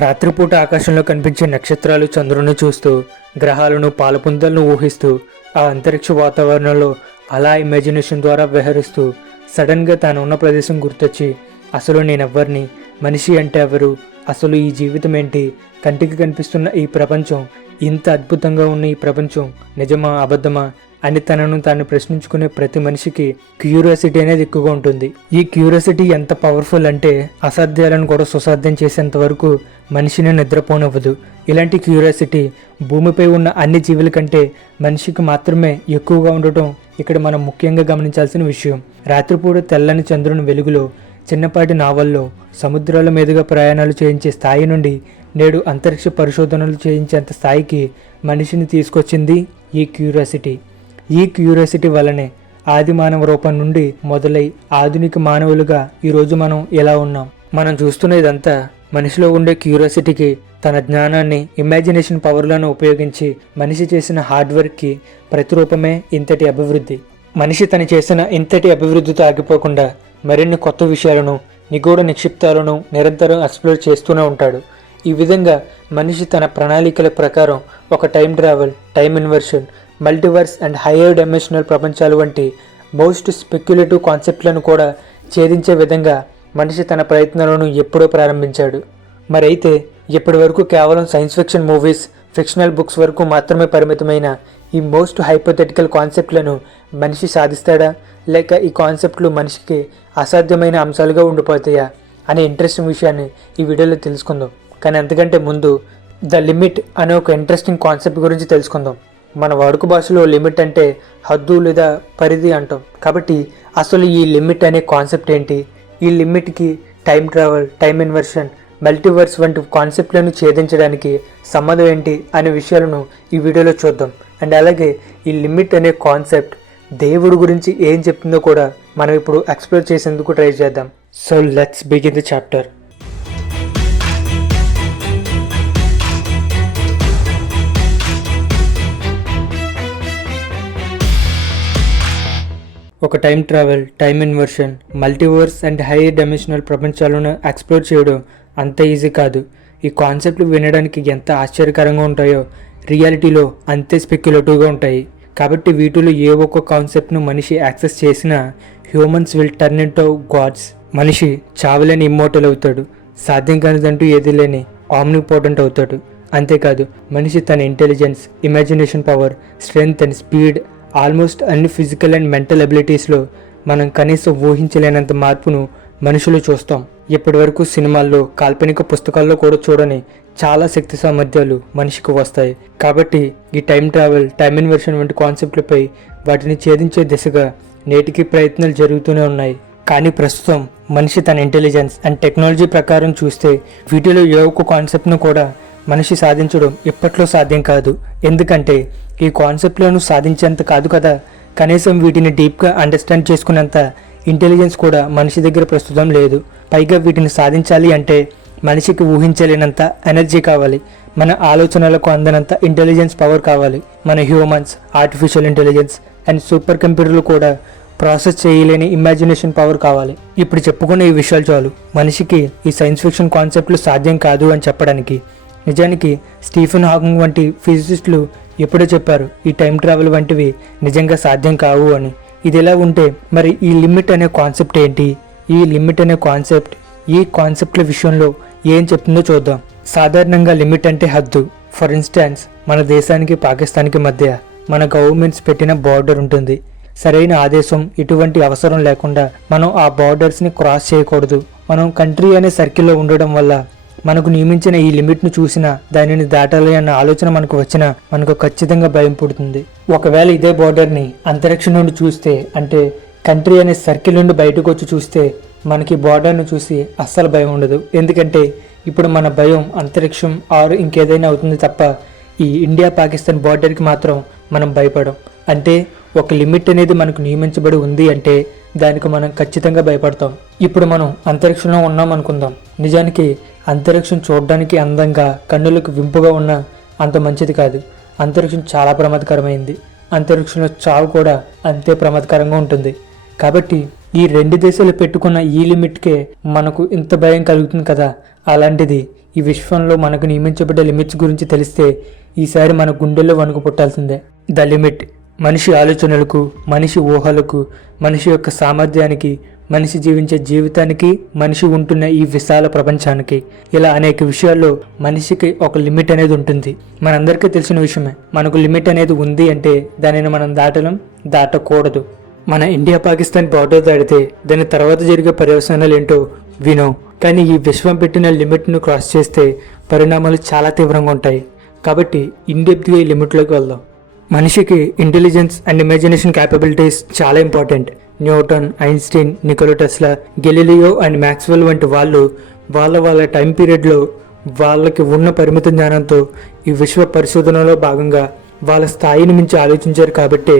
రాత్రిపూట ఆకాశంలో కనిపించే నక్షత్రాలు, చంద్రుని చూస్తూ, గ్రహాలను, పాలపుంతలను ఊహిస్తూ, ఆ అంతరిక్ష వాతావరణంలో అలా ఇమాజినేషన్ ద్వారా విహరిస్తూ సడన్గా తాను ఉన్న ప్రదేశం గుర్తొచ్చి, అసలు నేనెవ్వరిని, మనిషి అంటే ఎవరు, అసలు ఈ జీవితం ఏంటి, కంటికి కనిపిస్తున్న ఈ ప్రపంచం, ఇంత అద్భుతంగా ఉన్న ఈ ప్రపంచం నిజమా అబద్ధమా అని తనను తాను ప్రశ్నించుకునే ప్రతి మనిషికి క్యూరియాసిటీ అనేది ఎక్కువగా ఉంటుంది. ఈ క్యూరియాసిటీ ఎంత పవర్ఫుల్ అంటే అసాధ్యాలను కూడా సుసాధ్యం చేసేంత వరకు మనిషిని నిద్రపోనివ్వదు. ఇలాంటి క్యూరియాసిటీ భూమిపై ఉన్న అన్ని జీవుల కంటే మనిషికి మాత్రమే ఎక్కువగా ఉండటం ఇక్కడ మనం ముఖ్యంగా గమనించాల్సిన విషయం. రాత్రిపూట తెల్లని చంద్రుని వెలుగులో, చిన్నపాటి నావల్లో సముద్రాల మీదుగా ప్రయాణాలు చేయించే స్థాయి నుండి నేడు అంతరిక్ష పరిశోధనలు చేయించేంత స్థాయికి మనిషిని తీసుకొచ్చింది ఈ క్యూరియాసిటీ. ఈ క్యూరియాసిటీ వల్లనే ఆది మానవ రూపం నుండి మొదలై ఆధునిక మానవులుగా ఈరోజు మనం ఎలా ఉన్నాం. మనం చూస్తున్న ఇదంతా మనిషిలో ఉండే క్యూరియాసిటీకి, తన జ్ఞానాన్ని, ఇమాజినేషన్ పవర్లను ఉపయోగించి మనిషి చేసిన హార్డ్వర్క్కి ప్రతిరూపమే ఇంతటి అభివృద్ధి. మనిషి తను చేసిన ఇంతటి అభివృద్ధితో ఆగిపోకుండా మరిన్ని కొత్త విషయాలను, నిగూఢ నిక్షిప్తాలను నిరంతరం ఎక్స్ప్లోర్ చేస్తూనే ఉంటాడు. ఈ విధంగా మనిషి తన ప్రణాళికల ప్రకారం ఒక time travel, time inversion, multiverse and higher dimensional ప్రపంచాలు వంటి మోస్ట్ స్పెక్యులేటివ్ కాన్సెప్ట్లను కూడా ఛేదించే విధంగా మనిషి తన ప్రయత్నాలను ఎప్పుడో ప్రారంభించాడు. మరైతే ఇప్పటి వరకు కేవలం science fiction movies, fictional books వరకు మాత్రమే పరిమితమైన ఈ మోస్ట్ హైపోథెటికల్ కాన్సెప్ట్లను మనిషి సాధిస్తాడా, లేక ఈ కాన్సెప్ట్లు మనిషికి అసాధ్యమైన అంశాలుగా ఉండిపోతాయా అనే ఇంట్రెస్టింగ్ విషయాన్ని ఈ వీడియోలో తెలుసుకుందాం. కానీ అంతకంటే ముందు ద లిమిట్ అనే ఒక ఇంట్రెస్టింగ్ కాన్సెప్ట్ గురించి తెలుసుకుందాం. మన వాడుక భాషలో లిమిట్ అంటే హద్దు లేదా పరిధి అంటాం. కాబట్టి అసలు ఈ లిమిట్ అనే కాన్సెప్ట్ ఏంటి, ఈ లిమిట్కి time travel, time inversion, multiverse వంటి కాన్సెప్ట్లను ఛేదించడానికి సంబంధం ఏంటి అనే విషయాలను ఈ వీడియోలో చూద్దాం. అండ్ అలాగే ఈ లిమిట్ అనే కాన్సెప్ట్ దేవుడి గురించి ఏం చెప్తుందో కూడా మనం ఇప్పుడు ఎక్స్ప్లోర్ చేసేందుకు ట్రై చేద్దాం. So let's begin the chapter. ఒక time travel, time inversion, multiverse and higher dimensional ప్రపంచాలను ఎక్స్ప్లోర్ చేయడం అంత ఈజీ కాదు. ఈ కాన్సెప్ట్లు వినడానికి ఎంత ఆశ్చర్యకరంగా ఉంటాయో రియాలిటీలో అంతే స్పెక్యులేటివ్గా ఉంటాయి. కాబట్టి వీటిలో ఏ ఒక్క కాన్సెప్ట్ను మనిషి యాక్సెస్ చేసినా humans will turn into gods. మనిషి చావలేని ఇమ్మోర్టల్ అవుతాడు, సాధ్యం కానిదంటూ ఏది లేని ఆమ్నిపోటెంట్ అవుతాడు. అంతేకాదు మనిషి తన intelligence, imagination power, strength and speed, almost అన్ని ఫిజికల్ అండ్ మెంటల్ అబిలిటీస్లో మనం కనీసం ఊహించలేనంత మార్పును మనుషులు చూస్తాం. ఇప్పటి వరకు సినిమాల్లో, కాల్పనిక పుస్తకాల్లో కూడా చూడని చాలా శక్తి సామర్థ్యాలు మనిషికి వస్తాయి. కాబట్టి ఈ టైం ట్రావెల్, టైం ఇన్వర్షన్ వంటి కాన్సెప్ట్లపై వాటిని ఛేదించే దిశగా నేటికి ప్రయత్నాలు జరుగుతూనే ఉన్నాయి. కానీ ప్రస్తుతం మనిషి తన ఇంటెలిజెన్స్ అండ్ టెక్నాలజీ ప్రకారం చూస్తే వీటిలో ఏ ఒక్క కాన్సెప్ట్ను కూడా మనిషి సాధించడం ఇప్పట్లో సాధ్యం కాదు. ఎందుకంటే ఈ కాన్సెప్ట్లను సాధించేంత కాదు కదా, కనీసం వీటిని డీప్గా అండర్స్టాండ్ చేసుకునేంత ఇంటెలిజెన్స్ కూడా మనిషి దగ్గర ప్రస్తుతం లేదు. పైగా వీటిని సాధించాలి అంటే మనిషికి ఊహించలేనంత ఎనర్జీ కావాలి, మన ఆలోచనలకు అందనంత ఇంటెలిజెన్స్ పవర్ కావాలి. మన humans, artificial intelligence and super కంప్యూటర్లు కూడా ప్రాసెస్ చేయలేని ఇమాజినేషన్ పవర్ కావాలి. ఇప్పుడు చెప్పుకునే ఈ విషయాలు చాలు మనిషికి ఈ సైన్స్ ఫిక్షన్ కాన్సెప్ట్లు సాధ్యం కాదు అని చెప్పడానికి. నిజానికి స్టీఫెన్ హాకింగ్ వంటి ఫిజిసిస్టులు ఎప్పుడో చెప్పారు ఈ టైం ట్రావెల్ వంటివి నిజంగా సాధ్యం కావు అని. ఇది ఎలా ఉంటే మరి ఈ లిమిట్ అనే కాన్సెప్ట్ ఏంటి, ఈ లిమిట్ అనే కాన్సెప్ట్ ఈ కాన్సెప్ట్ల విషయంలో ఏం చెప్తుందో చూద్దాం. సాధారణంగా లిమిట్ అంటే హద్దు. ఫర్ ఇన్స్టాన్స్ మన దేశానికి పాకిస్తాన్కి మధ్య మన గవర్నమెంట్స్ పెట్టిన బార్డర్ ఉంటుంది. సరైన ఆదేశం, ఎటువంటి అవసరం లేకుండా మనం ఆ బార్డర్స్ని క్రాస్ చేయకూడదు. మనం కంట్రీ అనే సర్కిల్లో ఉండడం వల్ల మనకు నియమించిన ఈ లిమిట్ను చూసినా దానిని దాటాలి అన్న ఆలోచన మనకు వచ్చినా మనకు ఖచ్చితంగా భయం పుడుతుంది. ఒకవేళ ఇదే బార్డర్ని అంతరిక్షం నుండి చూస్తే, అంటే కంట్రీ అనే సర్కిల్ నుండి బయటకు వచ్చి చూస్తే మనకి బార్డర్ను చూసి అస్సలు భయం ఉండదు. ఎందుకంటే ఇప్పుడు మన భయం అంతరిక్షం ఆరు ఇంకేదైనా అవుతుంది తప్ప ఈ ఇండియా పాకిస్తాన్ బార్డర్కి మాత్రం మనం భయపడం. అంటే ఒక లిమిట్ అనేది మనకు నియమించబడి ఉంది అంటే దానికి మనం ఖచ్చితంగా భయపడతాం. ఇప్పుడు మనం అంతరిక్షంలో ఉన్నాం అనుకుందాం. నిజానికి అంతరిక్షం చూడడానికి అందంగా, కన్నులకు వింపుగా ఉన్న అంత మంచిది కాదు. అంతరిక్షం చాలా ప్రమాదకరమైంది. అంతరిక్షంలో చావు కూడా అంతే ప్రమాదకరంగా ఉంటుంది. కాబట్టి ఈ రెండు దేశాలు పెట్టుకున్న ఈ లిమిట్కే మనకు ఇంత భయం కలుగుతుంది కదా. అలాంటిది ఈ విశ్వంలో మనకు నియమించబడ్డ లిమిట్స్ గురించి తెలిస్తే ఈసారి మన గుండెల్లో వణుకు పుట్టాల్సిందే. ద లిమిట్ మనిషి ఆలోచనలకు, మనిషి ఊహలకు, మనిషి యొక్క సామర్థ్యానికి, మనిషి జీవించే జీవితానికి, మనిషి ఉంటున్న ఈ విశాల ప్రపంచానికి, ఇలా అనేక విషయాల్లో మనిషికి ఒక లిమిట్ అనేది ఉంటుంది. మనందరికీ తెలిసిన విషయమే. మనకు లిమిట్ అనేది ఉంది అంటే దానిని మనం దాటకూడదు. మన ఇండియా పాకిస్తాన్ బార్డర్ దాటితే దాని తర్వాత జరిగే పర్యవసానాలు ఏంటో వినో. కానీ ఈ విశ్వం పెట్టిన లిమిట్ను క్రాస్ చేస్తే పరిణామాలు చాలా తీవ్రంగా ఉంటాయి. కాబట్టి ఇన్డెప్త్గా ఈ లిమిట్లోకి వెళ్దాం. మనిషికి ఇంటెలిజెన్స్ అండ్ ఇమాజినేషన్ క్యాపబిలిటీస్ చాలా important. Newton, Einstein, Nicola Tesla, Galileo and Maxwell వంటి వాళ్ళు వాళ్ళ టైం పీరియడ్లో వాళ్ళకి ఉన్న పరిమిత జ్ఞానంతో ఈ విశ్వ పరిశోధనలో భాగంగా వాళ్ళ స్థాయిని మించి ఆలోచించారు. కాబట్టే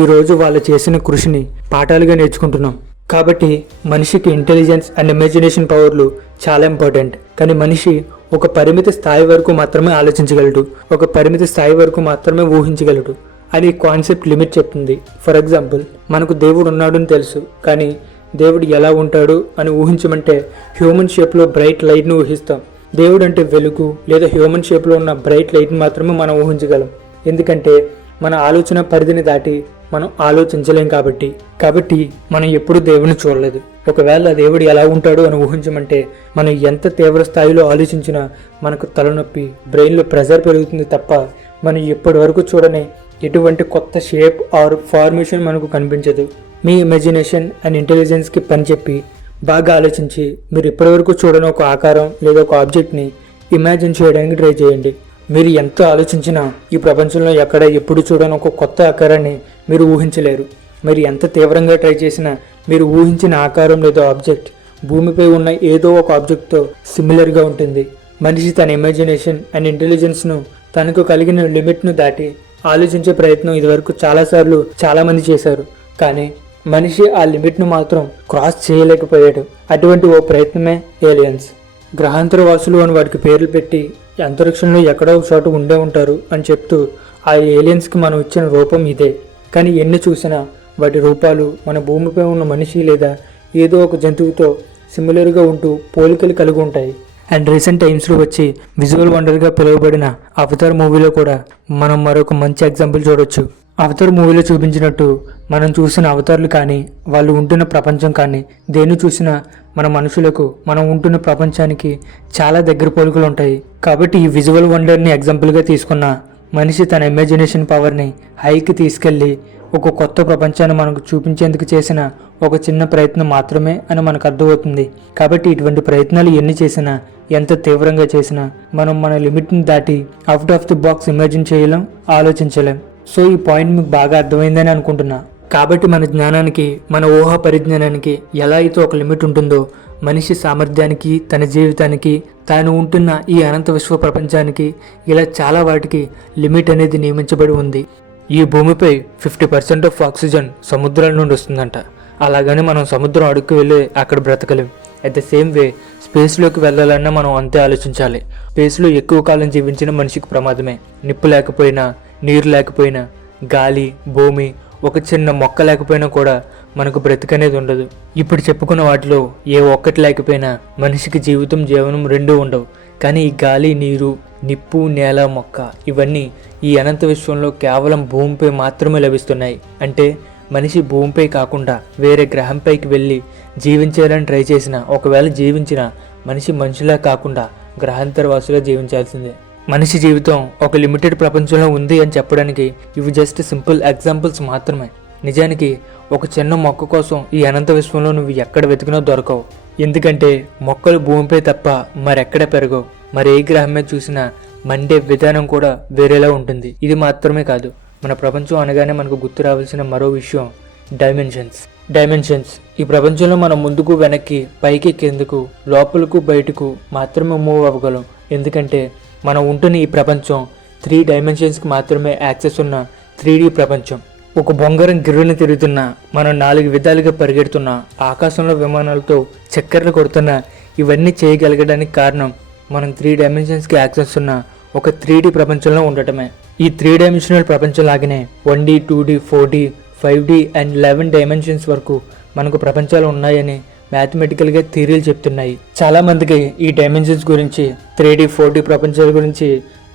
ఈరోజు వాళ్ళు చేసిన కృషిని పాఠాలుగా నేర్చుకుంటున్నాం. కాబట్టి మనిషికి ఇంటెలిజెన్స్ అండ్ ఇమాజినేషన్ పవర్లు చాలా ఇంపార్టెంట్. కానీ మనిషి ఒక పరిమిత స్థాయి వరకు మాత్రమే ఆలోచించగలడు, ఒక పరిమిత స్థాయి వరకు మాత్రమే ఊహించగలడు అని కాన్సెప్ట్ లిమిట్ చెప్తుంది. ఫర్ ఎగ్జాంపుల్, మనకు దేవుడు ఉన్నాడు అని తెలుసు, కానీ దేవుడు ఎలా ఉంటాడు అని ఊహించమంటే హ్యూమన్ షేప్లో బ్రైట్ లైట్ను ఊహిస్తాం. దేవుడు అంటే వెలుగు లేదా హ్యూమన్ షేప్లో ఉన్న బ్రైట్ లైట్ని మాత్రమే మనం ఊహించగలం. ఎందుకంటే మన ఆలోచన పరిధిని దాటి మనం ఆలోచించలేం కాబట్టి మనం ఎప్పుడూ దేవుని చూడలేదు. ఒకవేళ దేవుడు ఎలా ఉంటాడు అని ఊహించమంటే మనం ఎంత తీవ్ర స్థాయిలో ఆలోచించినా మనకు తలనొప్పి, బ్రెయిన్లో ప్రెజర్ పెరుగుతుంది తప్ప మనం ఇప్పటి వరకు చూడని ఎటువంటి కొత్త షేప్ ఆర్ ఫార్మేషన్ మనకు కనిపించదు. మీ ఇమాజినేషన్ అండ్ ఇంటెలిజెన్స్కి పని చెప్పి బాగా ఆలోచించి మీరు ఇప్పటివరకు చూడని ఒక ఆకారం లేదా ఒక ఆబ్జెక్ట్ని ఇమాజిన్ చేయడానికి ట్రై చేయండి. మీరు ఎంత ఆలోచించినా ఈ ప్రపంచంలో ఎక్కడ ఎప్పుడు చూడని ఒక కొత్త ఆకారాన్ని మీరు ఊహించలేరు. మీరు ఎంత తీవ్రంగా ట్రై చేసినా మీరు ఊహించిన ఆకారం లేదా ఆబ్జెక్ట్ భూమిపై ఉన్న ఏదో ఒక ఆబ్జెక్ట్తో సిమిలర్గా ఉంటుంది. మనిషి తన ఇమాజినేషన్ అండ్ ఇంటెలిజెన్స్ను తనకు కలిగిన లిమిట్ను దాటి ఆలోచించే ప్రయత్నం ఇదివరకు చాలాసార్లు చాలామంది చేశారు. కానీ మనిషి ఆ లిమిట్ను మాత్రం క్రాస్ చేయలేకపోయాడు. అటువంటి ఓ ప్రయత్నమే ఏలియన్స్. గ్రహాంతర వాసులు అని వాటికి పేర్లు పెట్టి అంతరిక్షంలో ఎక్కడో ఒక చోట ఉండే ఉంటారు అని చెప్తూ ఆ ఏలియన్స్కి మనం ఇచ్చిన రూపం ఇదే. కానీ ఎన్ని చూసినా వాటి రూపాలు మన భూమిపై ఉన్న మనిషి లేదా ఏదో ఒక జంతువుతో సిమిలర్గా ఉంటూ పోలికలు కలిగి ఉంటాయి. అండ్ రీసెంట్ టైమ్స్లో వచ్చి విజువల్ వండర్గా పిలువబడిన అవతార్ మూవీలో కూడా మనం మరొక మంచి ఎగ్జాంపుల్ చూడొచ్చు. అవతార్ మూవీలో చూపించినట్టు మనం చూసిన అవతార్లు కానీ వాళ్ళు ఉంటున్న ప్రపంచం కానీ దేన్ని చూసినా మన మనుషులకు మనం ఉంటున్న ప్రపంచానికి చాలా దగ్గర పోలికలు ఉంటాయి. కాబట్టి ఈ విజువల్ వండర్ని ఎగ్జాంపుల్గా తీసుకున్న మనిషి తన ఇమాజినేషన్ పవర్ని హైకి తీసుకెళ్ళి ఒక కొత్త ప్రపంచాన్ని మనకు చూపించేందుకు చేసిన ఒక చిన్న ప్రయత్నం మాత్రమే అని మనకు అర్థమవుతుంది. కాబట్టి ఇటువంటి ప్రయత్నాలు ఎన్ని చేసినా, ఎంత తీవ్రంగా చేసినా మనం మన లిమిట్ని దాటి out of the box imagine చేయలేం, ఆలోచించలేం. సో ఈ పాయింట్ మీకు బాగా అర్థమైందని అనుకుంటున్నా. కాబట్టి మన జ్ఞానానికి, మన ఊహా పరిజ్ఞానానికి ఎలా అయితే ఒక లిమిట్ ఉంటుందో మనిషి సామర్థ్యానికి, తన జీవితానికి, తాను ఉంటున్న ఈ అనంత విశ్వ ప్రపంచానికి ఇలా చాలా వాటికి లిమిట్ అనేది నియమించబడి ఉంది. ఈ భూమిపై 50% ఆఫ్ ఆక్సిజన్ సముద్రాల నుండి వస్తుందంట. అలాగని మనం సముద్రం అడుక్కు వెళ్ళి అక్కడ బ్రతకలేం. అట్ ద సేమ్ వే స్పేస్లోకి వెళ్ళాలన్నా మనం అంతే ఆలోచించాలి. స్పేస్లో ఎక్కువ కాలం జీవించిన మనిషికి ప్రమాదమే. నిప్పు లేకపోయినా, నీరు లేకపోయినా, గాలి, భూమి, ఒక చిన్న మొక్క లేకపోయినా కూడా మనకు బ్రతికనేది ఉండదు. ఇప్పుడు చెప్పుకున్న వాటిలో ఏ ఒక్కటి లేకపోయినా మనిషికి జీవితం, జీవనం రెండూ ఉండవు. కానీ ఈ గాలి, నీరు, నిప్పు, నేల, మొక్క ఇవన్నీ ఈ అనంత విశ్వంలో కేవలం భూమిపై మాత్రమే లభిస్తున్నాయి. అంటే మనిషి భూమిపై కాకుండా వేరే గ్రహంపైకి వెళ్ళి జీవించాలని ట్రై చేసిన, ఒకవేళ జీవించిన మనిషి మనిషిలా కాకుండా గ్రహాంతర వాసులా జీవించాల్సిందే. మనిషి జీవితం ఒక లిమిటెడ్ ప్రపంచంలో ఉంది అని చెప్పడానికి ఇవి జస్ట్ సింపుల్ ఎగ్జాంపుల్స్ మాత్రమే. నిజానికి ఒక చిన్న మొక్క కోసం ఈ అనంత విశ్వంలో నువ్వు ఎక్కడ వెతికినా దొరకవు. ఎందుకంటే మొక్కలు భూమిపై తప్ప మరెక్కడ పెరగవు. మరి ఏ గ్రహం మీద చూసినా మండే విధానం కూడా వేరేలా ఉంటుంది. ఇది మాత్రమే కాదు, మన ప్రపంచం అనగానే మనకు గుర్తు రావాల్సిన మరో విషయం డైమెన్షన్స్. ఈ ప్రపంచంలో మనం ముందుకు, వెనక్కి, పైకి, కిందకు, లోపలకు, బయటకు మాత్రమే మూవ్ అవ్వగలం. ఎందుకంటే మనం ఉంటున్న ఈ ప్రపంచం 3 డైమెన్షన్స్కి మాత్రమే యాక్సెస్ ఉన్న 3D ప్రపంచం. ఒక బొంగరం గిర్రుని తిరుగుతున్నా, మనం 4 విధాలుగా పరిగెడుతున్నా, ఆకాశంలో విమానాలతో చక్కర్లు కొడుతున్నా, ఇవన్నీ చేయగలగడానికి కారణం మనం 3 డైమెన్షన్స్కి యాక్సెస్ ఉన్న ఒక 3D ప్రపంచంలో ఉండటమే. ఈ 3 డైమెన్షనల్ ప్రపంచం లాగానే 1D, 2D, 4D, 5D and 11 dimensions వరకు మనకు ప్రపంచాలు ఉన్నాయని మ్యాథమెటికల్గా థియరీలు చెప్తున్నాయి. చాలామందికి ఈ డైమెన్షన్స్ గురించి 3D 4D ప్రపంచాల గురించి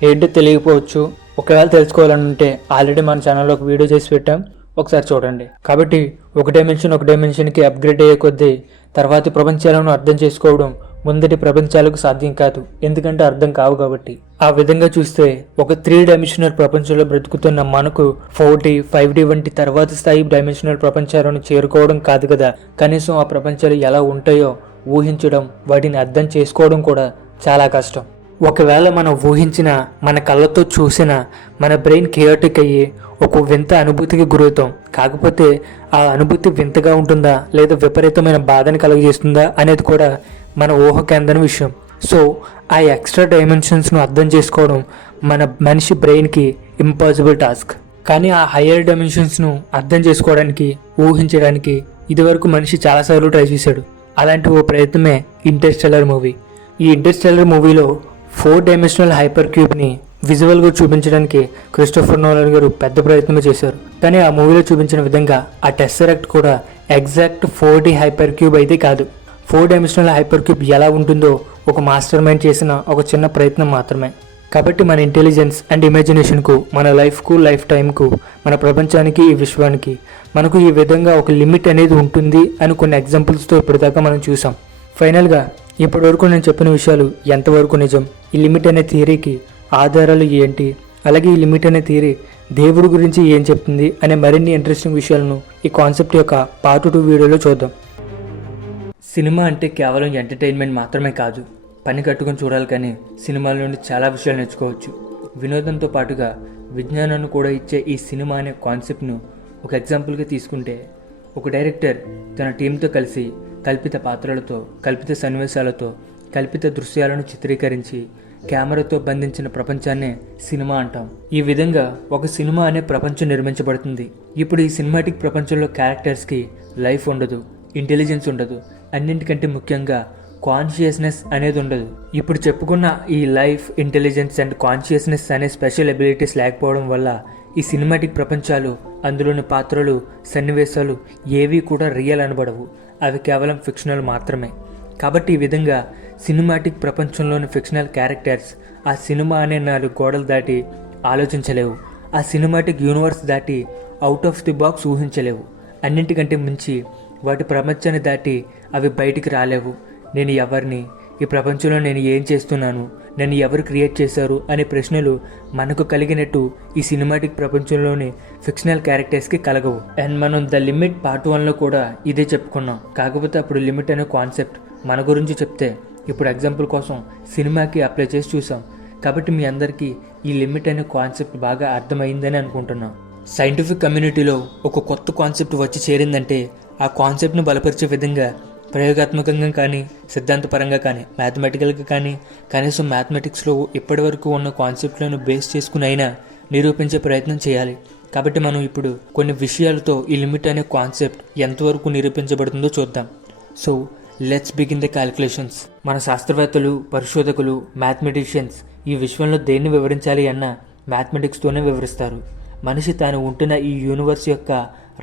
ఏంటో తెలియకపోవచ్చు. ఒకవేళ తెలుసుకోవాలనుంటే ఆల్రెడీ మన ఛానల్లో ఒక వీడియో చేసి పెట్టాం, ఒకసారి చూడండి. కాబట్టి ఒక డైమెన్షన్కి అప్గ్రేడ్ అయ్యే కొద్దీ తర్వాతి ప్రపంచాలను అర్థం చేసుకోవడం ముందటి ప్రపంచాలకు సాధ్యం కాదు, ఎందుకంటే అర్థం కావు కాబట్టి. ఆ విధంగా చూస్తే ఒక 3 డైమెన్షనల్ ప్రపంచంలో బ్రతుకుతున్న మనకు 4D 5D వంటి తర్వాతి స్థాయి డైమెన్షనల్ ప్రపంచాలను చేరుకోవడం కాదు కదా, కనీసం ఆ ప్రపంచాలు ఎలా ఉంటాయో ఊహించడం, వాటిని అర్థం చేసుకోవడం కూడా చాలా కష్టం. ఒకవేళ మనం ఊహించిన, మన కళ్ళతో చూసిన, మన బ్రెయిన్ కేయాటిక్ అయ్యి ఒక వింత అనుభూతికి గురవుతాం. కాకపోతే ఆ అనుభూతి వింతగా ఉంటుందా లేదా విపరీతమైన బాధని కలుగజేస్తుందా అనేది కూడా మన ఊహకి అందని విషయం. సో ఆ ఎక్స్ట్రా డైమెన్షన్స్ను అర్థం చేసుకోవడం మన మనిషి బ్రెయిన్కి ఇంపాసిబుల్ టాస్క్. కానీ ఆ హయ్యర్ డైమెన్షన్స్ను అర్థం చేసుకోవడానికి, ఊహించడానికి ఇదివరకు మనిషి చాలాసార్లు ట్రై చేశాడు. అలాంటి ఓ ప్రయత్నమే ఇంటర్స్టెల్లర్ మూవీ. ఈ ఇంటర్స్టెల్లర్ మూవీలో 4 డైమెన్షనల్ హైపర్ క్యూబ్ని విజువల్గా చూపించడానికి క్రిస్టోఫర్ నోలన్ గారు పెద్ద ప్రయత్నం చేశారు. కానీ ఆ మూవీలో చూపించిన విధంగా ఆ టెస్సెరెక్ట్ కూడా ఎగ్జాక్ట్ 4D హైపర్ క్యూబ్ అయితే కాదు. 4 డైమెన్షనల్ హైపర్ క్యూబ్ ఎలా ఉంటుందో ఒక మాస్టర్ మైండ్ చేసిన ఒక చిన్న ప్రయత్నం మాత్రమే. కాబట్టి మన ఇంటెలిజెన్స్ అండ్ ఇమాజినేషన్కు, మన లైఫ్కు, లైఫ్ టైంకు, మన ప్రపంచానికి, ఈ విశ్వానికి మనకు ఈ విధంగా ఒక లిమిట్ అనేది ఉంటుంది అని కొన్ని ఎగ్జాంపుల్స్తో ఇప్పటిదాకా మనం చూసాం. ఫైనల్గా ఇప్పటివరకు నేను చెప్పిన విషయాలు ఎంతవరకు నిజం, ఈ లిమిట్ అనే థియరీకి ఆధారాలు ఏంటి, అలాగే ఈ లిమిట్ అనే థియరీ దేవుడి గురించి ఏం చెప్తుంది అనే మరిన్ని ఇంట్రెస్టింగ్ విషయాలను ఈ కాన్సెప్ట్ యొక్క పార్ట్ 2 వీడియోలో చూద్దాం. సినిమా అంటే కేవలం ఎంటర్టైన్మెంట్ మాత్రమే కాదు, పని కట్టుకొని చూడాలి. కానీ సినిమాల నుండి చాలా విషయాలు నేర్చుకోవచ్చు. వినోదంతో పాటుగా విజ్ఞానాన్ని కూడా ఇచ్చే ఈ సినిమా అనే కాన్సెప్ట్ను ఒక ఎగ్జాంపుల్గా తీసుకుంటే, ఒక డైరెక్టర్ తన టీంతో కలిసి కల్పిత పాత్రలతో, కల్పిత సన్నివేశాలతో, కల్పిత దృశ్యాలను చిత్రీకరించి కెమెరాతో బంధించిన ప్రపంచాన్నే సినిమా అంటాం. ఈ విధంగా ఒక సినిమా అనే ప్రపంచం నిర్మించబడుతుంది. ఇప్పుడు ఈ సినిమాటిక్ ప్రపంచంలో క్యారెక్టర్స్కి లైఫ్ ఉండదు, ఇంటెలిజెన్స్ ఉండదు, అన్నింటికంటే ముఖ్యంగా కాన్షియస్నెస్ అనేది ఉండదు. ఇప్పుడు చెప్పుకున్న ఈ లైఫ్, ఇంటెలిజెన్స్ అండ్ కాన్షియస్నెస్ అనే స్పెషల్ ఎబిలిటీస్ లేకపోవడం వల్ల ఈ సినిమాటిక్ ప్రపంచాలు, అందులోని పాత్రలు, సన్నివేశాలు ఏవీ కూడా రియల్ అనబడవు. అవి కేవలం ఫిక్షనల్ మాత్రమే. కాబట్టి ఈ విధంగా సినిమాటిక్ ప్రపంచంలోని ఫిక్షనల్ క్యారెక్టర్స్ ఆ సినిమా అనే 4 గోడలు దాటి ఆలోచించలేవు. ఆ సినిమాటిక్ యూనివర్స్ దాటి అవుట్ ఆఫ్ ది బాక్స్ ఊహించలేవు. అన్నింటికంటే మించి వాటి ప్రపంచాన్ని దాటి అవి బయటికి రాలేవు. నేను ఎవరిని, ఈ ప్రపంచంలో నేను ఏం చేస్తున్నాను, నన్ను ఎవరు క్రియేట్ చేశారు అనే ప్రశ్నలు మనకు కలిగినట్టు ఈ సినిమాటిక్ ప్రపంచంలోని ఫిక్షనల్ క్యారెక్టర్స్కి కలగవు. అండ్ మనం ద లిమిట్ పార్ట్ 1లో కూడా ఇదే చెప్పుకున్నాం. కాకపోతే అప్పుడు లిమిట్ అనే కాన్సెప్ట్ మన గురించి చెప్తే, ఇప్పుడు ఎగ్జాంపుల్ కోసం సినిమాకి అప్లై చేసి చూసాం. కాబట్టి మీ అందరికీ ఈ లిమిట్ అనే కాన్సెప్ట్ బాగా అర్థమైందని అనుకుంటున్నాం. సైంటిఫిక్ కమ్యూనిటీలో ఒక కొత్త కాన్సెప్ట్ వచ్చి చేరిందంటే ఆ కాన్సెప్ట్ను బలపరిచే విధంగా ప్రయోగాత్మకంగా కానీ, సిద్ధాంతపరంగా కానీ, మ్యాథమెటికల్గా కానీ, కనీసం మ్యాథమెటిక్స్లో ఇప్పటి వరకు ఉన్న కాన్సెప్ట్లను బేస్ చేసుకుని అయినా నిరూపించే ప్రయత్నం చేయాలి. కాబట్టి మనం ఇప్పుడు కొన్ని విషయాలతో ఈ లిమిట్ అనే కాన్సెప్ట్ ఎంతవరకు నిరూపించబడుతుందో చూద్దాం. So let's begin the calculations. మన శాస్త్రవేత్తలు, పరిశోధకులు, మ్యాథమెటిషియన్స్ ఈ విశ్వంలో దేన్ని వివరించాలి అన్న మ్యాథమెటిక్స్తోనే వివరిస్తారు. మనిషి తాను ఉంటున్న ఈ యూనివర్స్ యొక్క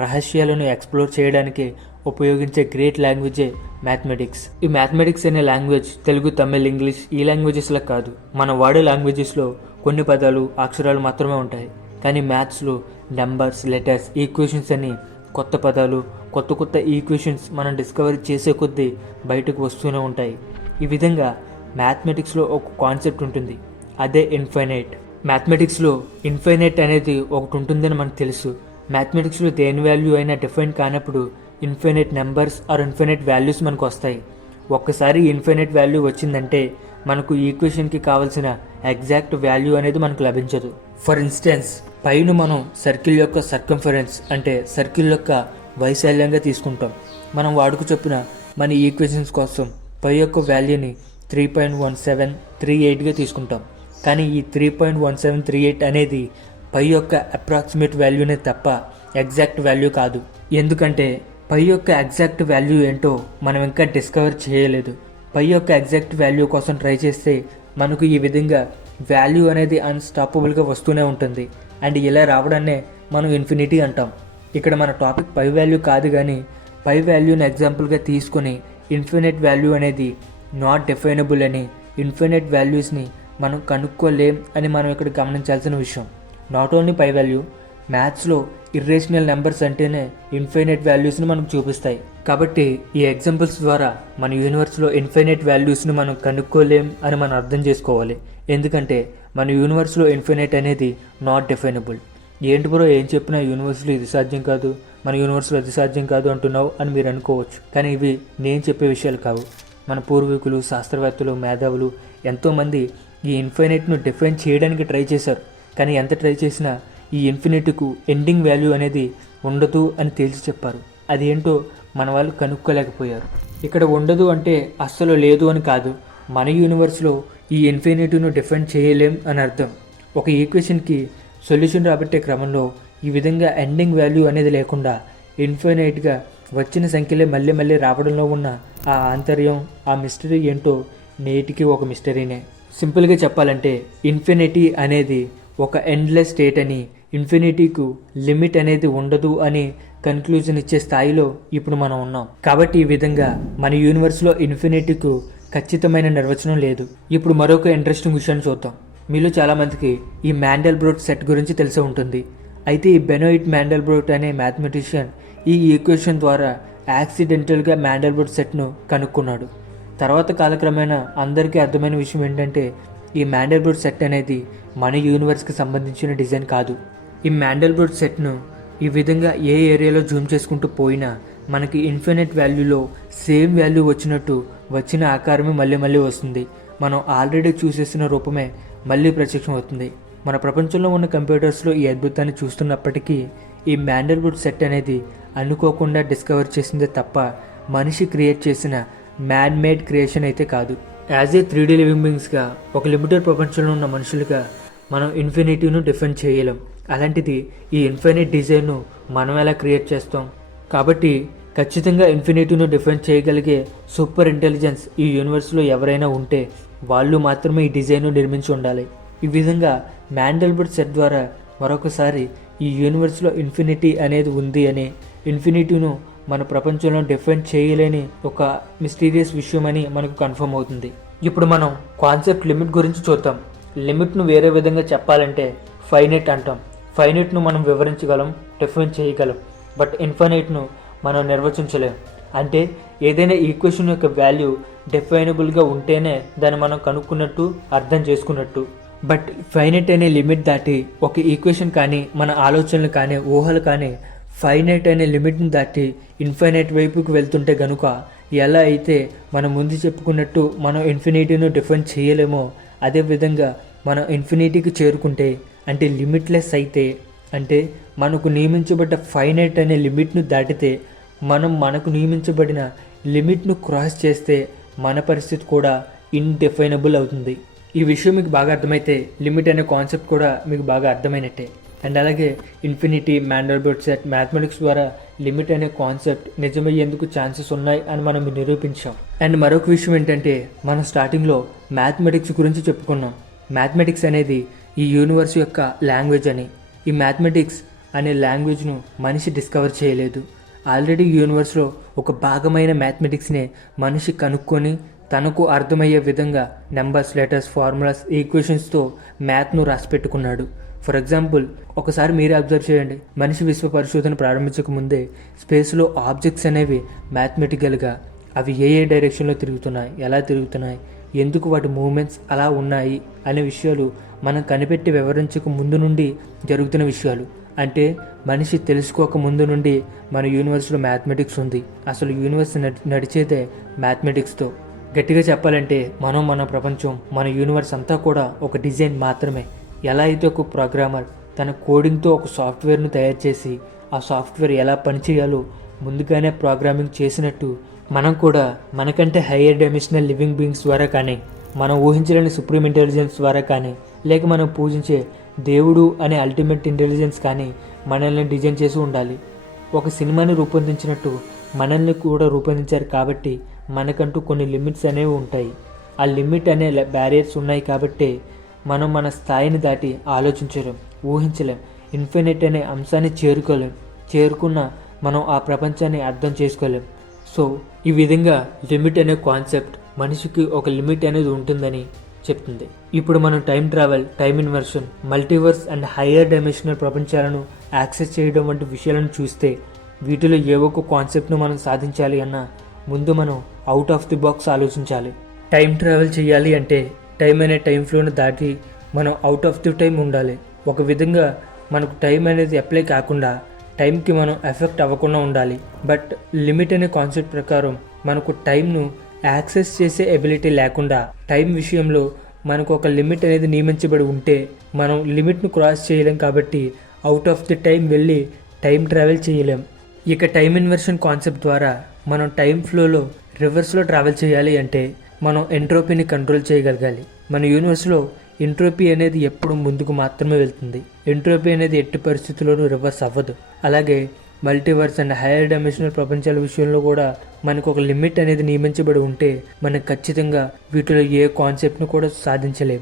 రహస్యాలను ఎక్స్ప్లోర్ చేయడానికి ఉపయోగించే గ్రేట్ లాంగ్వేజే మ్యాథమెటిక్స్. ఈ మ్యాథమెటిక్స్ అనే లాంగ్వేజ్ తెలుగు, తమిళ్, ఇంగ్లీష్ ఈ లాంగ్వేజెస్లో కాదు. మనం వాడే లాంగ్వేజెస్లో కొన్ని పదాలు, అక్షరాలు మాత్రమే ఉంటాయి. కానీ మ్యాథ్స్లో నెంబర్స్, లెటర్స్, ఈక్వేషన్స్ అని కొత్త పదాలు, కొత్త కొత్త ఈక్వేషన్స్ మనం డిస్కవర్ చేసే కొద్దీ బయటకు వస్తూనే ఉంటాయి. ఈ విధంగా మ్యాథమెటిక్స్లో ఒక కాన్సెప్ట్ ఉంటుంది, అదే ఇన్ఫైనైట్. మ్యాథమెటిక్స్లో ఇన్ఫైనైట్ అనేది ఒకటి ఉంటుందని మనకు తెలుసు. మ్యాథమెటిక్స్లో దేని వాల్యూ అయినా డిఫైన్ కానప్పుడు infinite numbers or infinite values మనకు వస్తాయి. ఒక్కసారి ఇన్ఫైనైట్ వాల్యూ వచ్చిందంటే మనకు ఈక్వేషన్కి కావాల్సిన ఎగ్జాక్ట్ వాల్యూ అనేది మనకు లభించదు. ఫర్ ఇన్స్టెన్స్, పైను మనం సర్కిల్ యొక్క సర్కంఫరెన్స్ అంటే సర్కిల్ యొక్క వైశాల్యంగా తీసుకుంటాం. మనం వాడుకు చెప్పిన మన ఈక్వేషన్స్ కోసం పై యొక్క వాల్యూని 3.1738గా తీసుకుంటాం. కానీ ఈ 3.1738 అనేది పై యొక్క అప్రాక్సిమేట్ వాల్యూనే తప్ప ఎగ్జాక్ట్ వాల్యూ కాదు. ఎందుకంటే పై యొక్క ఎగ్జాక్ట్ వాల్యూ ఏంటో మనం ఇంకా డిస్కవర్ చేయలేదు. పై యొక్క ఎగ్జాక్ట్ వాల్యూ కోసం ట్రై చేస్తే మనకు ఈ విధంగా వాల్యూ అనేది అన్స్టాపబుల్గా వస్తూనే ఉంటుంది. అండ్ ఇలా రావడాన్నే మనం ఇన్ఫినిటీ అంటాం. ఇక్కడ మన టాపిక్ పై వాల్యూ కాదు, కానీ పై వాల్యూని ఎగ్జాంపుల్గా తీసుకొని ఇన్ఫినిట్ వాల్యూ అనేది నాట్ డిఫైనబుల్ అని, ఇన్ఫినిట్ వాల్యూస్ని మనం కనుక్కోలేం అని మనం ఇక్కడ గమనించాల్సిన విషయం. నాట్ ఓన్లీ పై వాల్యూ, మ్యాథ్స్లో ఇర్రేషనల్ నెంబర్స్ అంటేనే ఇన్ఫైనైట్ వాల్యూస్ని మనకు చూపిస్తాయి. కాబట్టి ఈ ఎగ్జాంపుల్స్ ద్వారా మన యూనివర్స్లో ఇన్ఫైనైట్ వాల్యూస్ని మనం కనుక్కోలేం అని మనం అర్థం చేసుకోవాలి. ఎందుకంటే మన యూనివర్స్లో ఇన్ఫైనైట్ అనేది నాట్ డిఫైనబుల్. ఏంటి బ్రో ఏం చెప్పినా యూనివర్స్లో ఇది సాధ్యం కాదు, మన యూనివర్స్లో అది సాధ్యం కాదు అంటున్నావు అని మీరు అనుకోవచ్చు. కానీ ఇవి నేను చెప్పే విషయాలు కావు. మన పూర్వీకులు, శాస్త్రవేత్తలు, మేధావులు ఎంతోమంది ఈ ఇన్ఫైనైట్ను డిఫైన్ చేయడానికి ట్రై చేశారు. కానీ ఎంత ట్రై చేసినా ఈ ఇన్ఫినిటీకు ఎండింగ్ వాల్యూ అనేది ఉండదు అని తేల్చి చెప్పారు. అదేంటో మన వాళ్ళు కనుక్కోలేకపోయారు. ఇక్కడ ఉండదు అంటే అస్సలు లేదు అని కాదు, మన యూనివర్స్లో ఈ ఇన్ఫినిటీను డిఫైన్ చేయలేం అని అర్థం. ఒక ఈక్వేషన్కి సొల్యూషన్ రాబట్టే క్రమంలో ఈ విధంగా ఎండింగ్ వాల్యూ అనేది లేకుండా ఇన్ఫినైట్గా వచ్చిన సంఖ్యలే మళ్ళీ మళ్ళీ రావడంలో ఉన్న ఆ ఆంతర్యం, ఆ మిస్టరీ ఏంటో నేటికి ఒక మిస్టరీనే. సింపుల్గా చెప్పాలంటే ఇన్ఫినిటీ అనేది ఒక ఎండ్లెస్ స్టేట్ అని, ఇన్ఫినిటీకు లిమిట్ అనేది ఉండదు అని కన్క్లూజన్ ఇచ్చే స్థాయిలో ఇప్పుడు మనం ఉన్నాం. కాబట్టి ఈ విధంగా మన యూనివర్స్లో ఇన్ఫినిటీకు ఖచ్చితమైన నిర్వచనం లేదు. ఇప్పుడు మరొక ఇంట్రెస్టింగ్ విషయాన్ని చూద్దాం. మీలో చాలామందికి ఈ మ్యాండెల్బ్రోట్ సెట్ గురించి తెలిసి ఉంటుంది. అయితే ఈ బెనోయిట్ మ్యాండెల్బ్రోట్ అనే మ్యాథమెటిషియన్ ఈ ఈక్వేషన్ ద్వారా యాక్సిడెంటల్గా మ్యాండెల్బ్రోట్ సెట్ను కనుక్కున్నాడు. తర్వాత కాలక్రమేణా అందరికీ అర్థమైన విషయం ఏంటంటే ఈ మ్యాండెల్బ్రోట్ సెట్ అనేది మన యూనివర్స్కి సంబంధించిన డిజైన్ కాదు. ఈ మ్యాండెల్బ్రోట్ సెట్ను ఈ విధంగా ఏ ఏరియాలో జూమ్ చేసుకుంటూ పోయినా మనకి ఇన్ఫినిట్ వాల్యూలో సేమ్ వాల్యూ వచ్చినట్టు వచ్చిన ఆకారమే మళ్ళీ మళ్ళీ వస్తుంది. మనం ఆల్రెడీ చూసేసిన రూపమే మళ్ళీ ప్రత్యక్షం అవుతుంది. మన ప్రపంచంలో ఉన్న కంప్యూటర్స్లో ఈ అద్భుతాన్ని చూస్తున్నప్పటికీ ఈ మ్యాండెల్బ్రోట్ సెట్ అనేది అనుకోకుండా డిస్కవర్ చేసిందే తప్ప మనిషి క్రియేట్ చేసిన మ్యాన్ మేడ్ క్రియేషన్ అయితే కాదు. యాజ్ ఏ 3D లివింగ్ బీయింగ్స్గా, ఒక లిమిటెడ్ ప్రపంచంలో ఉన్న మనుషులుగా మనం ఇన్ఫినిటీను డిఫైన్ చేయలేం. అలాంటిది ఈ ఇన్ఫినిట్ డిజైన్ను మనం ఎలా క్రియేట్ చేస్తాం? కాబట్టి ఖచ్చితంగా ఇన్ఫినిటీను డిఫైన్ చేయగలిగే సూపర్ ఇంటెలిజెన్స్ ఈ యూనివర్స్లో ఎవరైనా ఉంటే వాళ్ళు మాత్రమే ఈ డిజైన్ను నిర్మించి ఉండాలి. ఈ విధంగా మ్యాండెల్బ్రోట్ సెట్ ద్వారా మరొకసారి ఈ యూనివర్స్లో ఇన్ఫినిటీ అనేది ఉంది అని, ఇన్ఫినిటీను మన ప్రపంచంలో డిఫైన్ చేయలేని ఒక మిస్టీరియస్ విషయం అని మనకు కన్ఫర్మ్ అవుతుంది. ఇప్పుడు మనం కాన్సెప్ట్ లిమిట్ గురించి చూద్దాం. లిమిట్ను వేరే విధంగా చెప్పాలంటే ఫైనైట్ అంటాం. ఫైనైట్ను మనం వివరించగలం, డిఫైన్ చేయగలం. బట్ ఇన్ఫైనైట్ను మనం నిర్వచించలేం. అంటే ఏదైనా ఈక్వేషన్ యొక్క వాల్యూ డిఫైనబుల్గా ఉంటేనే దాన్ని మనం కనుక్కున్నట్టు, అర్థం చేసుకున్నట్టు. బట్ ఫైనైట్ అనే లిమిట్ దాటి ఒక ఈక్వేషన్ కానీ, మన ఆలోచనలు కానీ, ఊహలు కానీ ఫైనైట్ అనే లిమిట్ని దాటి ఇన్ఫైనైట్ వైపుకి వెళ్తుంటే గనుక ఎలా అయితే మనం ముందు చెప్పుకున్నట్టు మనం ఇన్ఫినిటీను డిఫైన్ చేయలేమో, అదేవిధంగా మనం ఇన్ఫినిటీకి చేరుకుంటే అంటే లిమిట్లెస్ అయితే, అంటే మనకు నియమించబడ్డ ఫైనైట్ అనే లిమిట్ను దాటితే, మనం మనకు నియమించబడిన లిమిట్ను క్రాస్ చేస్తే మన పరిస్థితి కూడా ఇన్డిఫైనబుల్ అవుతుంది. ఈ విషయం మీకు బాగా అర్థమైతే లిమిట్ అనే కాన్సెప్ట్ కూడా మీకు బాగా అర్థమైనట్టే. అండ్ అలాగే ఇన్ఫినిటీ, మ్యాండెల్బ్రోట్ సెట్, మ్యాథమెటిక్స్ ద్వారా లిమిట్ అనే కాన్సెప్ట్ నిజమయ్యేందుకు ఛాన్సెస్ ఉన్నాయి అని మనం నిరూపించాం. అండ్ మరొక విషయం ఏంటంటే మనం స్టార్టింగ్లో మ్యాథమెటిక్స్ గురించి చెప్పుకున్నాం. మ్యాథమెటిక్స్ అనేది ఈ యూనివర్స్ యొక్క లాంగ్వేజ్ అని. ఈ మ్యాథమెటిక్స్ అనే లాంగ్వేజ్ను మనిషి డిస్కవర్ చేయలేదు. ఆల్రెడీ యూనివర్స్లో ఒక భాగమైన మ్యాథమెటిక్స్నే మనిషి కనుక్కొని తనకు అర్థమయ్యే విధంగా నెంబర్స్, లెటర్స్, ఫార్ములాస్, ఈక్వేషన్స్తో మ్యాథ్ను రాసిపెట్టుకున్నాడు. ఫర్ ఎగ్జాంపుల్ ఒకసారి మీరే అబ్జర్వ్ చేయండి. మనిషి విశ్వ పరిశోధన ప్రారంభించక ముందే స్పేస్లో ఆబ్జెక్ట్స్ అనేవి మ్యాథమెటికల్గా అవి ఏ ఏ డైరెక్షన్లో తిరుగుతున్నాయి, ఎలా తిరుగుతున్నాయి, ఎందుకు వాటి మూమెంట్స్ అలా ఉన్నాయి అనే విషయాలు మనం కనిపెట్టి వివరించక ముందు నుండి జరుగుతున్న విషయాలు. అంటే మనిషి తెలుసుకోక ముందు నుండి మన యూనివర్స్లో మ్యాథమెటిక్స్ ఉంది. అసలు యూనివర్స్ నడిచేదే మ్యాథమెటిక్స్తో. గట్టిగా చెప్పాలంటే మన ప్రపంచం, మన యూనివర్స్ అంతా కూడా ఒక డిజైన్ మాత్రమే. ఎలా అయితే ఒక ప్రోగ్రామర్ తన కోడింగ్తో ఒక సాఫ్ట్వేర్ను తయారు చేసి ఆ సాఫ్ట్వేర్ ఎలా పనిచేయాలో ముందుగానే ప్రోగ్రామింగ్ చేసినట్టు, మనం కూడా మనకంటే హయ్యర్ డైమెన్షనల్ లివింగ్ బీయింగ్స్ ద్వారా కానీ, మనం ఊహించలేని సుప్రీం ఇంటెలిజెన్స్ ద్వారా కానీ, లేక మనం పూజించే దేవుడు అనే అల్టిమేట్ ఇంటెలిజెన్స్ కానీ మనల్ని డిజైన్ చేసి ఉండాలి. ఒక సినిమాని రూపొందించినట్టు మనల్ని కూడా రూపొందించారు. కాబట్టి మనకంటూ కొన్ని లిమిట్స్ అనేవి ఉంటాయి. ఆ లిమిట్ అనే బ్యారియర్స్ ఉన్నాయి కాబట్టి మనం మన స్థాయిని దాటి ఆలోచించలేం, ఊహించలేం, ఇన్ఫినిట్ అనే అంశాన్ని చేరుకోలేం. చేరుకున్న మనం ఆ ప్రపంచాన్ని అర్థం చేసుకోలేం. సో ఈ విధంగా లిమిట్ అనే కాన్సెప్ట్ మనిషికి ఒక లిమిట్ అనేది ఉంటుందని చెప్తుంది. ఇప్పుడు మనం time travel, time inversion, multiverse and higher dimensional ప్రపంచాలను యాక్సెస్ చేయడం వంటి విషయాలను చూస్తే వీటిలో ఏవో ఒక కాన్సెప్ట్ను మనం సాధించాలి అన్న ముందు మనం అవుట్ ఆఫ్ ది బాక్స్ ఆలోచించాలి. టైం ట్రావెల్ చేయాలి అంటే టైం అనే టైం ఫ్లోను దాటి మనం అవుట్ ఆఫ్ ది టైం ఉండాలి. ఒక విధంగా మనకు టైం అనేది అప్లై కాకుండా టైంకి మనం ఎఫెక్ట్ అవ్వకుండా ఉండాలి. బట్ లిమిట్ అనే కాన్సెప్ట్ ప్రకారం మనకు టైంను యాక్సెస్ చేసే ఎబిలిటీ లేకుండా టైం విషయంలో మనకు ఒక లిమిట్ అనేది నియమించబడి ఉంటే మనం లిమిట్ను క్రాస్ చేయలేం. కాబట్టి అవుట్ ఆఫ్ ది టైం వెళ్ళి టైం ట్రావెల్ చేయలేం. ఇక టైం ఇన్వర్షన్ కాన్సెప్ట్ ద్వారా మనం టైం ఫ్లోలో రివర్స్లో ట్రావెల్ చేయాలి అంటే మనం ఎంట్రోపీని కంట్రోల్ చేయగలగాలి. మన యూనివర్స్లో ఎంట్రోపీ అనేది ఎప్పుడు ముందుకు మాత్రమే వెళ్తుంది. ఎంట్రోపీ అనేది ఎట్టి పరిస్థితుల్లోనూ రివర్స్ అవ్వదు. అలాగే మల్టీవర్స్ అండ్ హైయర్ డైమెన్షనల్ ప్రపంచాల విషయంలో కూడా మనకు ఒక లిమిట్ అనేది నియమించబడి ఉంటే మనకు ఖచ్చితంగా వీటిలో ఏ కాన్సెప్ట్ను కూడా సాధించలేం.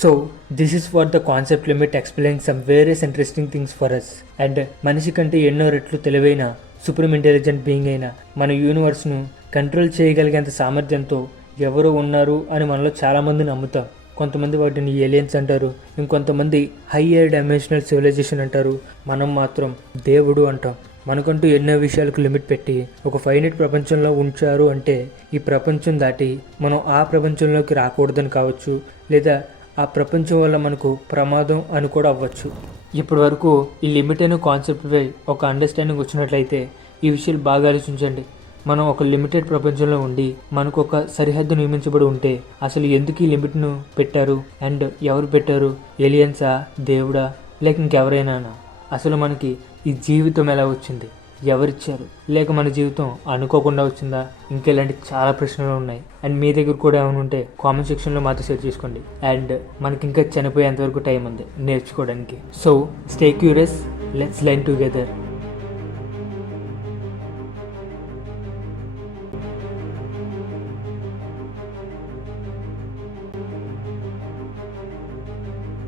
So this is for the concept limit explain some various interesting things for us. And మనిషి కంటే ఎన్నో రెట్లు తెలివైన సుప్రీం ఇంటెలిజెంట్ బీయింగ్ అయిన మన యూనివర్స్ను కంట్రోల్ చేయగలిగేంత సామర్థ్యంతో ఎవరు ఉన్నారు అని మనలో చాలామంది నమ్ముతాం. కొంతమంది వాటిని ఏలియన్స్ అంటారు, ఇంకొంతమంది హయ్యర్ డైమెన్షనల్ సివిలైజేషన్ అంటారు. మనం మాత్రం దేవుడు అంటాం. మనకంటూ ఎన్నో విషయాలకు లిమిట్ పెట్టి ఒక ఫైనైట్ ప్రపంచంలో ఉంచారు అంటే ఈ ప్రపంచం దాటి మనం ఆ ప్రపంచంలోకి రాకూడదని కావచ్చు, లేదా ఆ ప్రపంచం వల్ల మనకు ప్రమాదం అని కూడా అవ్వచ్చు. ఇప్పటి వరకు ఈ లిమిట్ అనే కాన్సెప్ట్పై ఒక అండర్స్టాండింగ్ వచ్చినట్లయితే ఈ విషయాలు బాగా ఆలోచించండి. మనం ఒక లిమిటెడ్ ప్రపంచంలో ఉండి మనకు ఒక సరిహద్దు నియమించబడి ఉంటే అసలు ఎందుకు ఈ లిమిట్ను పెట్టారు అండ్ ఎవరు పెట్టారు? ఏలియన్సా, దేవుడా, లేక ఇంకెవరైనా? అసలు మనకి ఈ జీవితం ఎలా వచ్చింది? ఎవరిచ్చారు? లేక మన జీవితం అనుకోకుండా వచ్చిందా? ఇంకెలాంటి చాలా ప్రశ్నలు ఉన్నాయి. అండ్ మీ దగ్గర కూడా ఏమైనా ఉంటే కామెంట్ సెక్షన్లో మాతో షేర్ చేసుకోండి. అండ్ మనకి ఇంకా చనిపోయేంతవరకు టైం ఉంది నేర్చుకోవడానికి. So stay curious, let's learn together.